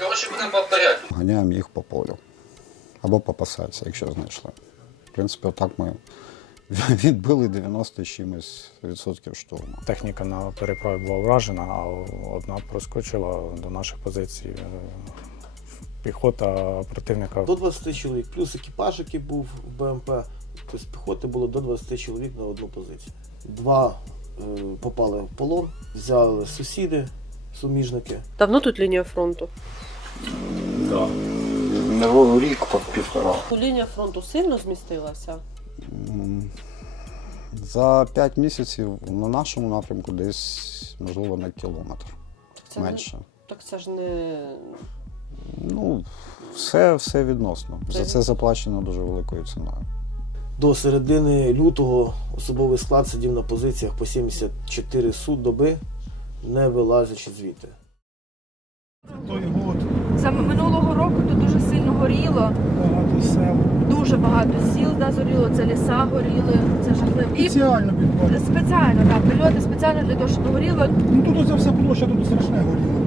Коротше, будемо по порядку. Ганяємо їх по полю. Або по посадці, якщо знайшли. В принципі, отак ми відбили 90 з чимось відсотків штурму. Техніка на переправі була вражена, а одна проскочила до наших позицій. Е, Піхота противника До 20 чоловік, плюс екіпаж, який був в БМП. Тобто піхоти було до 20 чоловік на одну позицію. Два е, попали в полон, взяли сусіди, суміжники. Давно тут лінія фронту? Не рік по півтора. Лінія фронту сильно змістилася. За 5 місяців на нашому напрямку десь, можливо, на кілометр. Це Менше. Не, так це ж не. Ну, все, все відносно. За це заплачено дуже великою ціною. До середини лютого особовий склад сидів на позиціях по 74 суд доби, не вилазячи звідти. Саме минулого року тут дуже сильно горіло. Багато сел. Дуже багато сіл да, зоріло, це ліса горіли, це жахливо. І Спеціально підпалювали. спеціально, так, прильоти спеціально для того, щоб не горіло. Ну тут оце все площа, тут страшне горіло.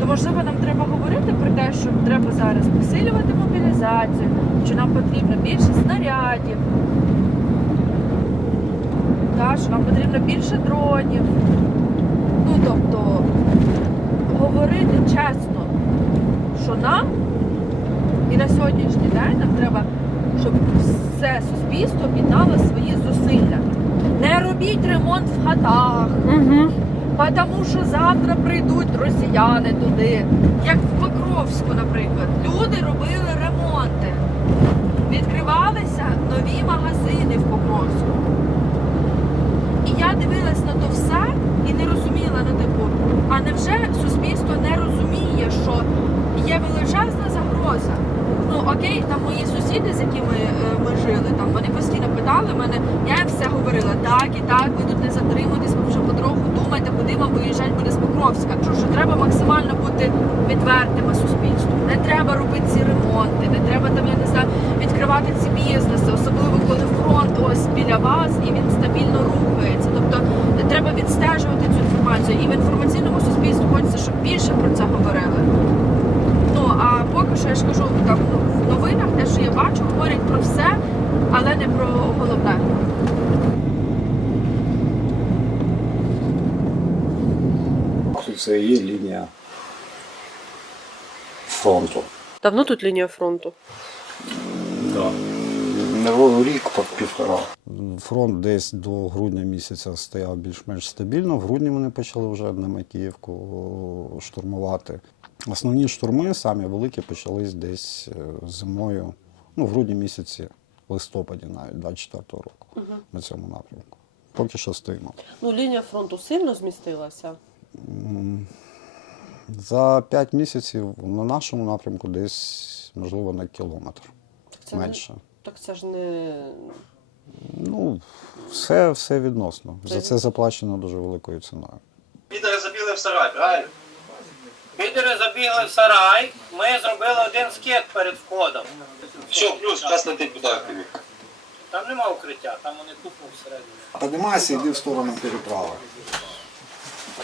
То можливо нам треба говорити про те, що треба зараз посилювати мобілізацію, що нам потрібно більше снарядів, да, що нам потрібно більше дронів. Ну тобто говорити чесно, що нам і на сьогоднішній день нам треба, щоб все суспільство об'єднало свої зусилля. Не робіть ремонт в хатах. Угу. Тому що завтра прийдуть росіяни туди, як в Покровську, наприклад. Люди робили ремонти, відкривалися нові магазини в Покровську. І я дивилась на то все і не розуміла, ну типу, а невже суспільство не розуміє, що є величезна загроза? Ну окей, там мої сусіди, з якими е, ми жили, там вони постійно питали мене, я їм все говорила, так і так, ви тут не затримуйтесь, ви вже потроху думайте, куди вам виїжджати буде з Покровська. Що, що треба максимально бути відвертими суспільству. Не треба робити ці ремонти, не треба там, я не знаю, відкривати ці бізнеси, особливо коли фронт ось біля вас і він стабільно рухається. Тобто треба відстежувати цю інформацію. І в інформаційному суспільстві хочеться, щоб більше про це говорили. Ну а поки що я ж кажу, там ну, в новинах те, що я бачу, говорять про все, але не про головне. Це і є лінія фронту. Давно тут лінія фронту? Не рік по півтора. Фронт десь до грудня місяця стояв більш-менш стабільно. В грудні вони почали вже на Макіївку штурмувати. Основні штурми, самі великі, почались десь е, зимою, ну, в грудні місяці, листопаді навіть 24-го року на цьому напрямку. Поки що стоїмо. Ну, лінія фронту сильно змістилася. За 5 місяців на нашому напрямку десь, можливо, на кілометр. Так це Менше. Не, так це ж не. Ну, все, все відносно. За Це це заплачено дуже великою ціною. Підери забіли в сарай, правильно? Підери забігли в сарай, ми зробили один скет перед входом. Все, плюс, час летить туди. Там нема укриття, там вони тупо всередині. Поднимайся, йди в сторону переправи.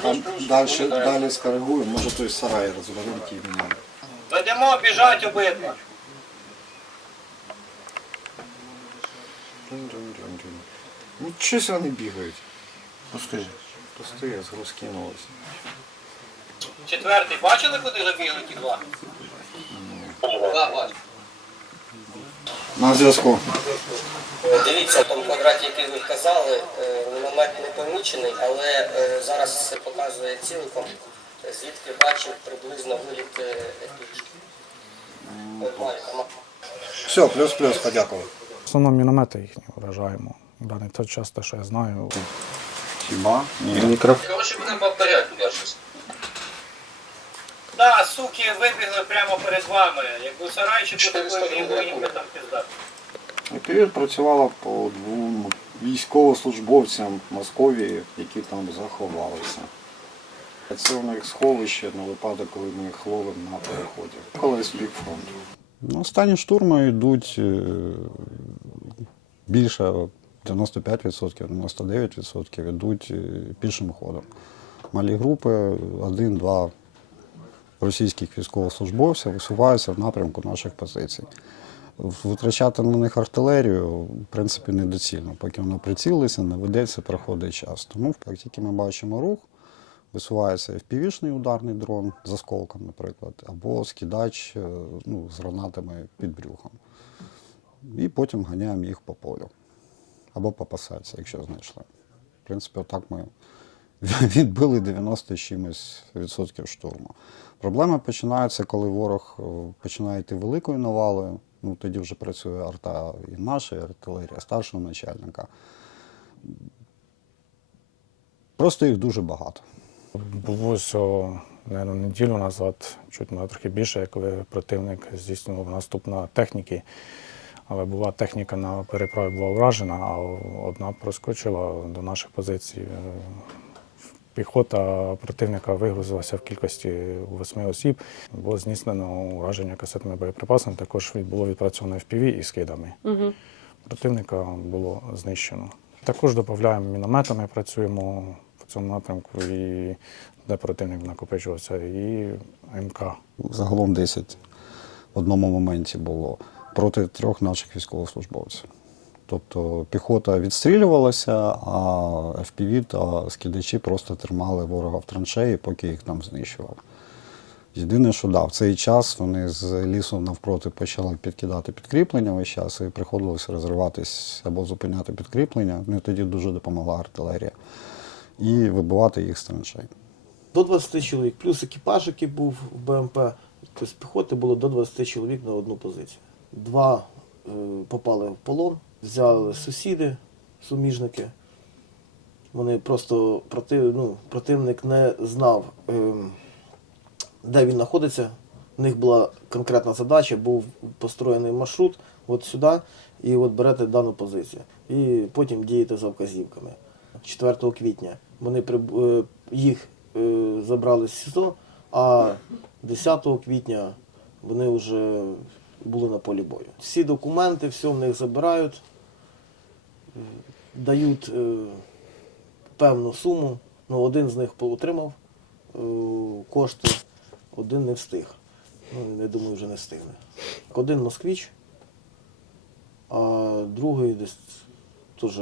А далі, далі скоригую, може той сарай розвернути і мене. Ведемо, біжать обидва. Ну, щось вони бігають. Пусти. Пусти, я з гру скинулася. Четвертий, бачили, куди забігли ті два? Да, бачу. На зв'язку. Дивіться, в тому квадраті, який ви казали, е, міномет не помічений, але е, зараз показує цілком, е, звідки бачив приблизно виліт ефічки. Все, плюс-плюс, подякував. в основному міномети їхні вражаємо. В даний той час те, що я знаю. Хіба? Ні. Коротше, будемо по порядку далі. Да, суки вибігли прямо перед вами. Якби сарайчик Чотириста такий би там пізда. Привіт працювала по двом військовослужбовцям Московії, які там заховалися. Це у них сховище на випадок, коли ми їх ловимо на переході. Колись бік фронту. Останні штурми йдуть е, більше 95%, 99% йдуть е, пішим ходом. Малі групи, один-два російських військовослужбовців висуваються в напрямку наших позицій. Витрачати на них артилерію, в принципі, недоцільно. Поки вона прицілиться, не ведеться, проходить час. Тому, як тільки ми бачимо рух, висувається FPV-шний ударний дрон з осколком, наприклад, або скидач е, ну, з гранатами під брюхом. І потім ганяємо їх по полю. Або по посадці, якщо знайшли. В принципі, отак ми відбили 90 чимось відсотків штурму. Проблеми починаються, коли ворог е, починає йти великою навалою. Ну, тоді вже працює арта і наша, і артилерія старшого начальника. Просто їх дуже багато. Було що, мабуть, неділю назад, чуть може, трохи більше, коли противник здійснював наступ на техніки. Але була техніка на переправі була вражена, а одна проскочила до наших позицій. Піхота противника вигрузилася в кількості восьми осіб. Було здійснено ураження касетними боєприпасами. Також було відпрацьовано FPV і скидами. Угу. Противника було знищено. Також додаємо мінометами, працюємо по цьому напрямку, і де противник накопичувався, і МК. Загалом 10 в одному моменті було проти трьох наших військовослужбовців. Тобто піхота відстрілювалася, а FPV та скидачі просто тримали ворога в траншеї, поки їх там знищував. Єдине, що да, в цей час вони з лісу навпроти почали підкидати підкріплення весь час, і приходилося розриватись або зупиняти підкріплення. Ну і тоді дуже допомогла артилерія. І вибивати їх з траншей. До 20 чоловік, плюс екіпаж, який був в БМП. Тобто піхоти було до 20 чоловік на одну позицію. Два е, попали в полон, взяли сусіди, суміжники. Вони просто против, ну, противник не знав, е, де він знаходиться. У них була конкретна задача, був построєний маршрут от сюди, і от берете дану позицію. І потім дієте за вказівками. 4 квітня вони приб- е, їх е, забрали з СІЗО, а 10 квітня вони вже були на полі бою. Всі документи, все в них забирають, дають е, певну суму. Ну, один з них отримав е, кошти, один не встиг. Ну, я думаю, вже не встигне. Один москвич, а другий десь теж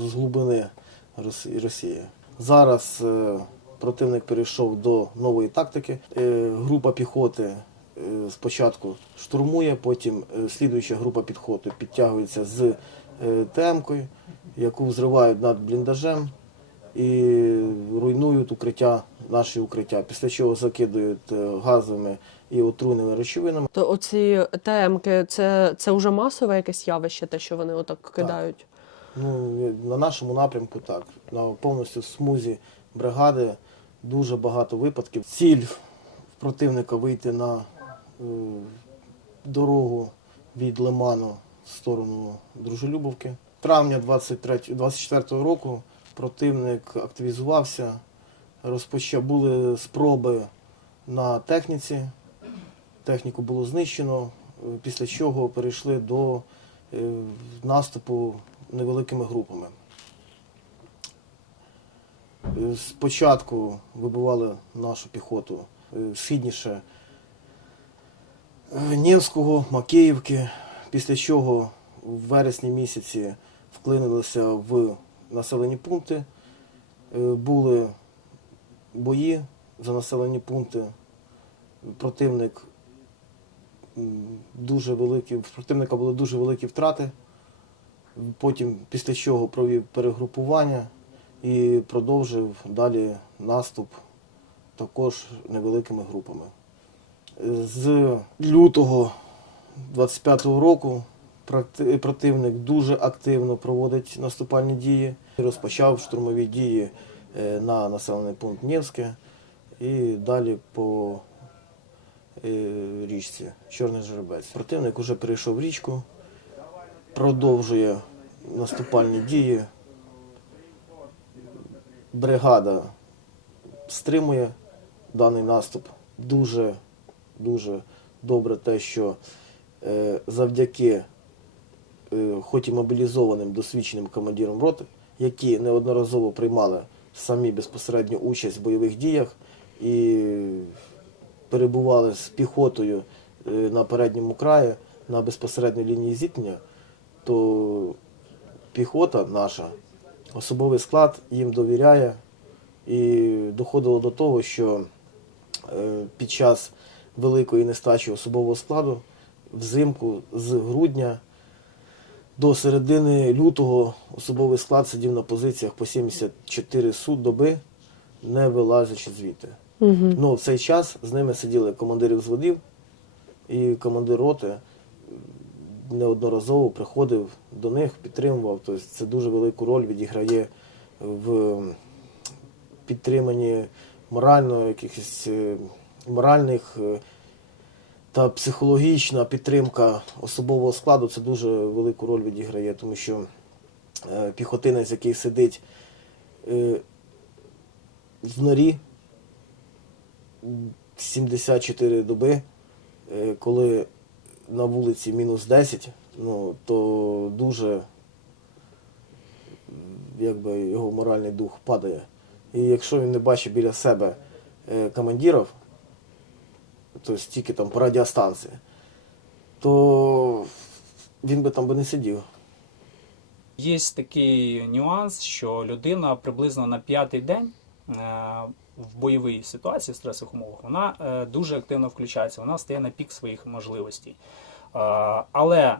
з, глибини Росі- Росії. Зараз е, противник перейшов до нової тактики. Група піхоти спочатку штурмує, потім слідуюча група піхоти підтягується з е, ТМ-кою, яку взривають над бліндажем і руйнують укриття, наші укриття, після чого закидують е, газовими і отруйними речовинами. То оці ТМки, це, це вже масове якесь явище, те, що вони отак кидають. Ну, на нашому напрямку так. На повністю смузі бригади дуже багато випадків. Ціль противника вийти на е, дорогу від Лиману сторону Дружелюбовки. Травня 23, 24 року противник активізувався, розпочав були спроби на техніці. Техніку було знищено, е, після чого перейшли до е, наступу невеликими групами. Е, Спочатку вибивали нашу піхоту східніше Нєвського, Макеївки, після чого в вересні місяці вклинилися в населені пункти, Е, були бої за населені пункти. Противник дуже великі, в противника були дуже великі втрати. Потім, після чого провів перегрупування і продовжив далі наступ також невеликими групами. З лютого 25-го року противник дуже активно проводить наступальні дії. Розпочав штурмові дії е, на населений пункт Нєвське і далі по е, річці Чорний Жеребець. Противник вже перейшов річку, продовжує наступальні дії. Бригада стримує даний наступ. Дуже, дуже добре те, що завдяки е, хоч і мобілізованим досвідченим командирам роти, які неодноразово приймали самі безпосередньо участь в бойових діях і перебували з піхотою е, на передньому краї на безпосередній лінії зіткнення, то піхота наша, особовий склад їм довіряє. І доходило до того, що е, під час великої нестачі особового складу взимку з грудня до середини лютого особовий склад сидів на позиціях по 74 суд доби, не вилазячи звідти. Ну, в цей час з ними сиділи командири взводів і командир роти неодноразово приходив до них, підтримував. Тобто це дуже велику роль відіграє в підтриманні морально якихось е, моральних е, та психологічна підтримка особового складу це дуже велику роль відіграє, тому що е, піхотинець, який сидить е, в норі 74 доби, е, коли на вулиці мінус 10, ну, то дуже якби його моральний дух падає. І якщо він не бачить біля себе командирів, тобто тільки там по радіостанції, то він би там би не сидів. Є такий нюанс, що людина приблизно на п'ятий день е, в бойовій ситуації, в стресових умовах, вона е, дуже активно включається, вона стає на пік своїх можливостей. Е, Але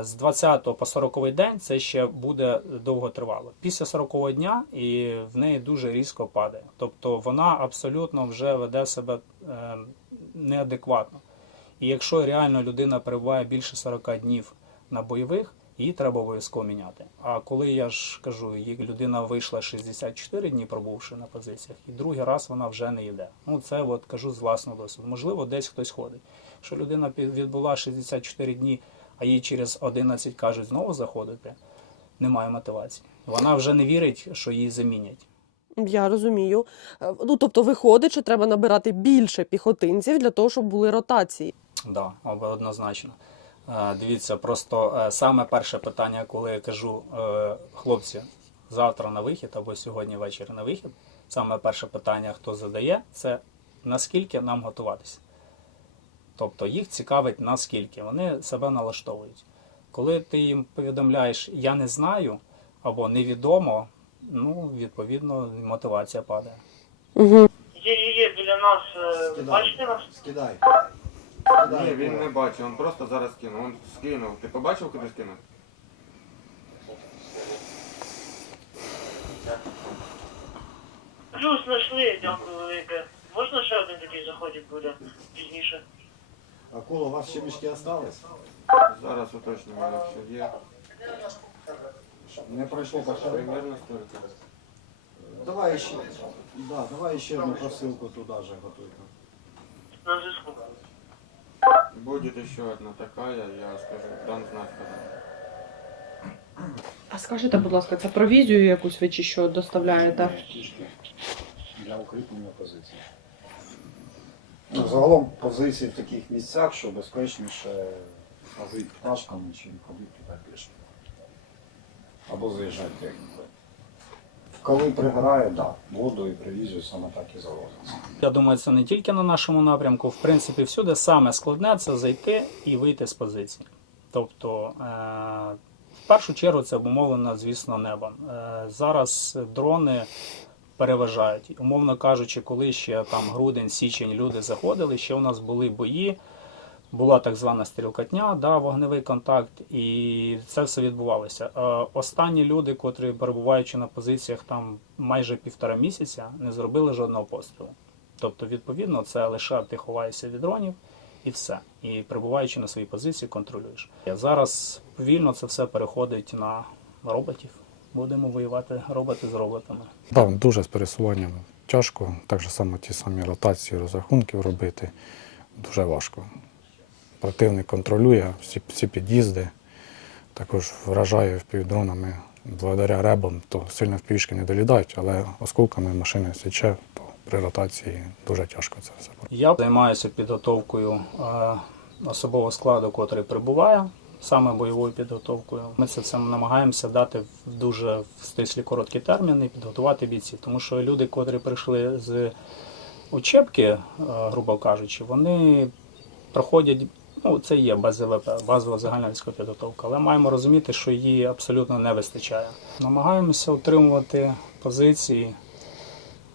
з 20 по 40 день це ще буде довго тривало. Після 40 дня і в неї дуже різко падає. Тобто вона абсолютно вже веде себе неадекватно. І якщо реально людина перебуває більше 40 днів на бойових, її треба обов'язково міняти. А коли я ж кажу, людина вийшла 64 дні, пробувши на позиціях, і другий раз вона вже не йде. Ну це от кажу з власного досвіду. Можливо, десь хтось ходить. Якщо людина відбула 64 дні, а їй через 11 кажуть знову заходити, немає мотивації. Вона вже не вірить, що її замінять. Я розумію. Е, Ну, тобто виходить, що треба набирати більше піхотинців для того, щоб були ротації. Да, однозначно. Е, Дивіться, просто е, саме перше питання, коли я кажу, хлопці, завтра на вихід або сьогодні ввечері на вихід, саме перше питання, хто задає, це наскільки нам готуватися. Тобто їх цікавить наскільки. Вони себе налаштовують. Коли ти їм повідомляєш я не знаю або невідомо, ну, відповідно, мотивація падає. Угу. Є, є, є біля нас. е, Бачите нас? Скидай. Ні, він не бачив, він просто зараз кинув. Він скинув. Ти побачив, куди скинув? Плюс знайшли, дякую велике. Можна ще один такий заходик буде пізніше? Акула, у вас ще мішки остались? Зараз уточнимо, якщо є. Не пройшло пока. Примерно стільки. Давай ще. Да, давай ще одну посилку туди же готуйте. Будет еще одна такая, я скажу, дам знать когда. А скажете, будь ласка, це провізію якусь ви чи що доставляєте? Для укріплення позицій. Ну, загалом позиції в таких місцях, що безпечніше ходити пташками, чим ходити туди пішки. Або заїжджати технікою. Коли пригорає, так, да, воду і привізію саме так і завозиться. Я думаю, це не тільки на нашому напрямку. В принципі, всюди саме складне це зайти і вийти з позиції. Тобто, е, в першу чергу це обумовлено, звісно, небом. Е, зараз дрони переважають. Умовно кажучи, коли ще там грудень, січень люди заходили, ще у нас були бої. Була так звана стрілкатня, да, вогневий контакт, і це все відбувалося. Е, останні люди, котрі перебуваючи на позиціях там майже півтора місяця, не зробили жодного пострілу. Тобто, відповідно, це лише ти ховаєшся від дронів і все. І перебуваючи на своїй позиції, контролюєш. Зараз повільно це все переходить на роботів. Будемо воювати роботи з роботами. Так, дуже з пересуванням тяжко. Так само ті самі ротації розрахунків робити. Дуже важко. Противник контролює всі, всі під'їзди, також вражає впівдронами. Благодаря ребам, то сильно впівішки не долідають, але осколками машини січе, то при ротації дуже тяжко це все. Я займаюся підготовкою е, особового складу, котрий прибуває. саме бойовою підготовкою. Ми це все намагаємося дати в дуже в стислі короткі терміни, підготувати бійців. Тому що люди, котрі прийшли з учебки, е, грубо кажучи, вони проходять. Ну, це є БЗВП, базова загальна військова підготовка, але маємо розуміти, що її абсолютно не вистачає. Намагаємося утримувати позиції,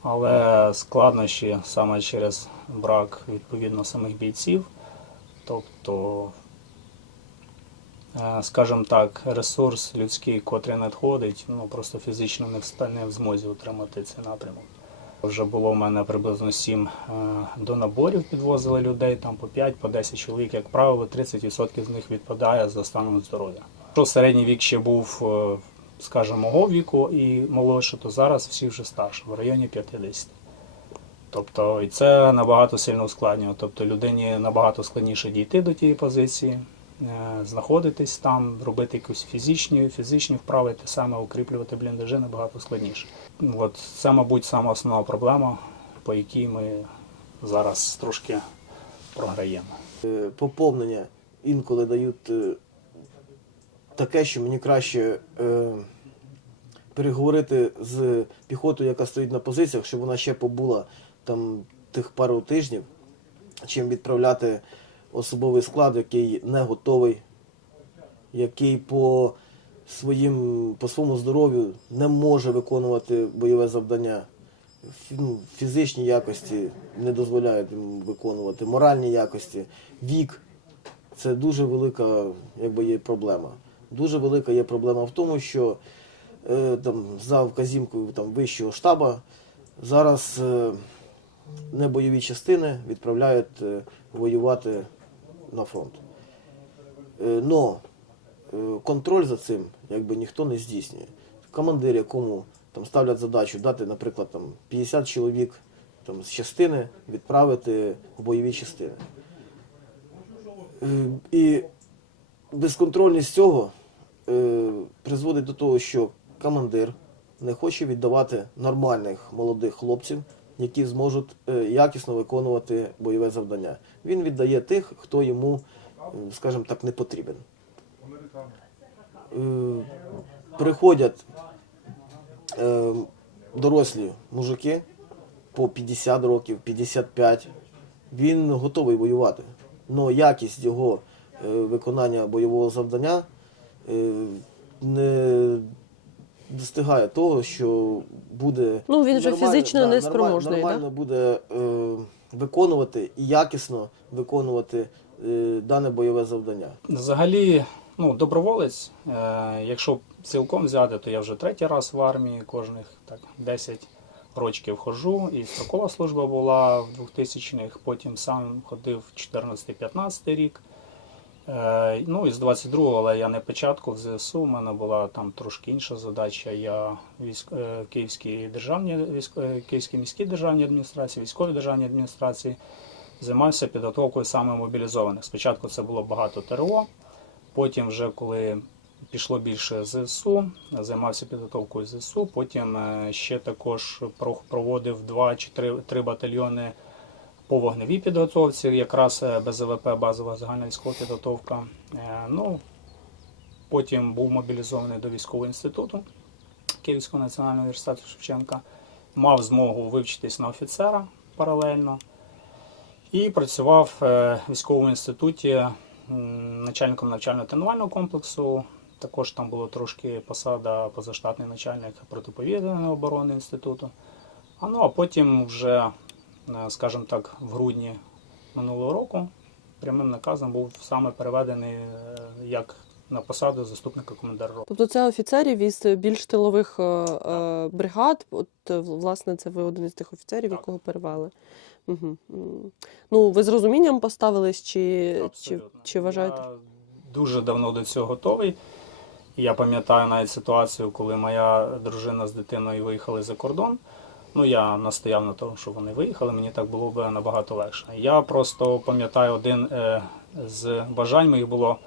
але складнощі саме через брак відповідно самих бійців. Тобто, е, скажімо так, ресурс людський, котрий надходить, ну просто фізично не в змозі утримати цей напрямок. Вже було в мене приблизно 7 до наборів, підвозили людей, там по 5, по 10 чоловік, як правило, 30% з них відпадає за станом здоров'я. Якщо середній вік ще був, е, скажімо, мого віку і молодше, то зараз всі вже старші, в районі 50. Тобто, і це набагато сильно ускладнює. Тобто людині набагато складніше дійти до тієї позиції, е, знаходитись там, робити якісь фізичні, фізичні вправи, те саме укріплювати бліндажі набагато складніше. От це, мабуть, сама основна проблема, по якій ми зараз трошки програємо. Е, Поповнення інколи дають е, таке, що мені краще е, переговорити з піхотою, яка стоїть на позиціях, щоб вона ще побула там тих пару тижнів, чим відправляти особовий склад, який не готовий, який по своїм по своєму здоров'ю не може виконувати бойове завдання. Ну, Фізичні якості не дозволяють йому виконувати, моральні якості, вік це дуже велика якби, є проблема. Дуже велика є проблема в тому, що е, там, за вказівкою там, вищого штабу зараз е, небойові частини відправляють е, воювати на фронт. Е, но е, контроль за цим якби ніхто не здійснює. Командир, якому там ставлять задачу дати, наприклад, там 50 чоловік там, з частини відправити в бойові частини. Е, І безконтрольність цього призводить до того, що командир не хоче віддавати нормальних молодих хлопців, які зможуть е, якісно виконувати бойове завдання. Він віддає тих, хто йому, е, скажімо так, не потрібен. Е, Приходять дорослі мужики по 50 років, 55. Він готовий воювати. але якість його виконання бойового завдання не достигає того, що буде Ну, він же нормально- фізично да, неспроможний, Нормально, нормально буде е, виконувати і якісно виконувати е, дане бойове завдання. Взагалі, ну, доброволець, е, якщо цілком взяти, то я вже третій раз в армії, кожних так, 10 років ходжу. І строкова служба була в 2000-х, потім сам ходив 14-15 рік. Е, ну, із 22-го, але я не початку в ЗСУ, у мене була там трошки інша задача. Я військ... е, Київській державній військ... е, Київській міській державній адміністрації, військовій державній адміністрації займався підготовкою саме мобілізованих. Спочатку це було багато ТРО, потім, вже коли пішло більше ЗСУ, займався підготовкою ЗСУ. Потім ще також проводив два чи три, три батальйони по вогневій підготовці, якраз е, БЗВП, базова загальна військова підготовка. Е, Ну, потім був мобілізований до військового інституту Київського національного університету Шевченка. Мав змогу вивчитись на офіцера паралельно. І працював е, в військовому інституті начальником навчально-тренувального комплексу. Також там було трошки посада позаштатний начальник протиповітряної оборони інституту. А ну а потім вже, скажімо так, в грудні минулого року прямим наказом був саме переведений е, як на посаду заступника командира роти. Тобто це офіцерів із більш тилових е, е, бригад. От, е, власне, це ви один із тих офіцерів, Так. якого перевели. Угу. Ну, ви з розумінням поставились, чи, чи, чи вважаєте? Я дуже давно до цього готовий. Я пам'ятаю навіть ситуацію, коли моя дружина з дитиною виїхали за кордон. Ну, я настояв на тому, щоб вони виїхали, мені так було б набагато легше. Я просто пам'ятаю, один е, з бажань моїх було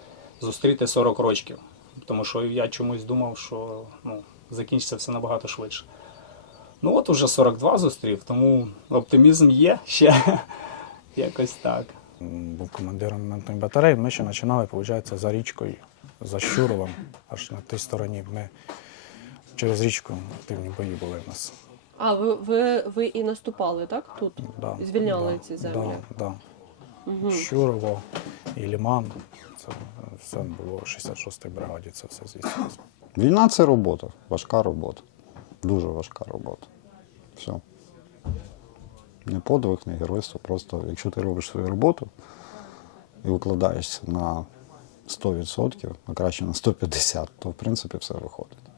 зустріти 40 рочків. Тому що я чомусь думав, що ну, закінчиться все набагато швидше. Ну от уже 42 зустрів, тому оптимізм є ще якось так. Був командиром мінометної батареї. Ми ще починали, виходить, за річкою за Щуровом, аж на тій стороні. Ми через річку активні бої були в нас. А ви, ви, ви і наступали, так? Тут? Да, Звільняли да, ці землі? Да, да. Угу. Щурово і Ліман. Це все було в 66-й бригаді, це все здійснюється. Війна це робота, важка робота. Дуже важка робота. Все. Не подвиг, не геройство. Просто якщо ти робиш свою роботу і викладаєшся на 100%, а краще на 150%, то в принципі все виходить.